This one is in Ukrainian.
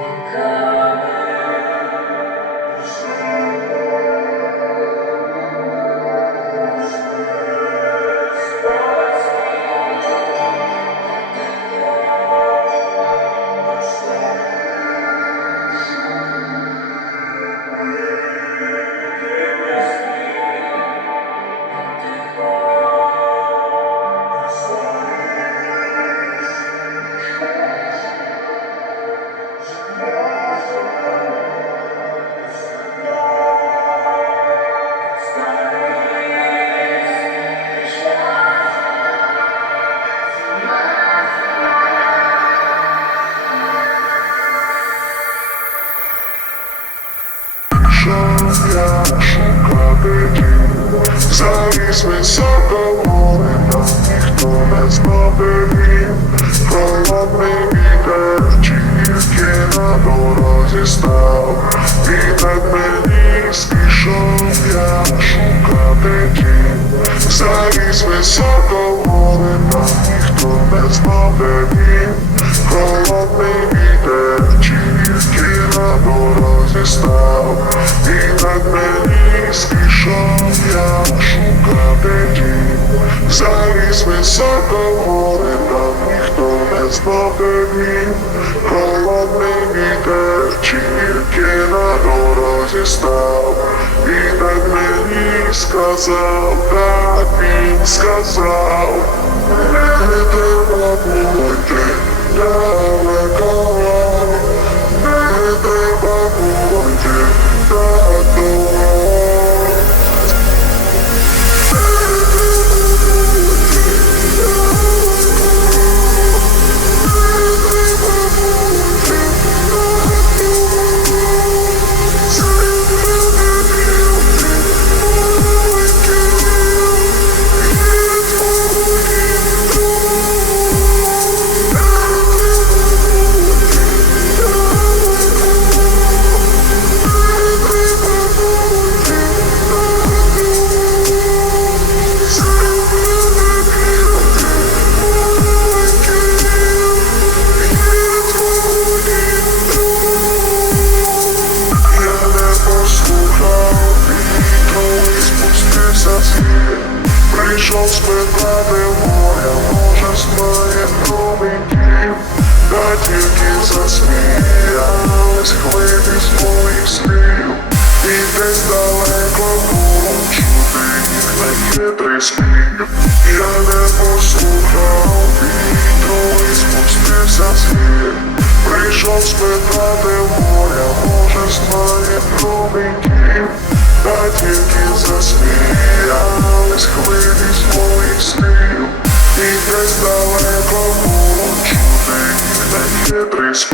Come. Знав, де він Холодний вітер тільки на дорозі став І так мені я шукати дім Заліз високо там ніхто не знав, де він Холодний вітер тільки Заліз високо гори, там ніхто не знав, де він. Холодний вітер тільки на дорозі став. І так мені сказав, так він сказав. Не треба бути далеко Прийшов спитати моя, може знає проміньків Та тільки засміялись хвилі з моїх слів І десь далеко було чути їх нехитрий спів Я не послухав вітру і спустився світ Прийшов спитати моя, може знає проміньків Та тільки засміялись хвилі І десь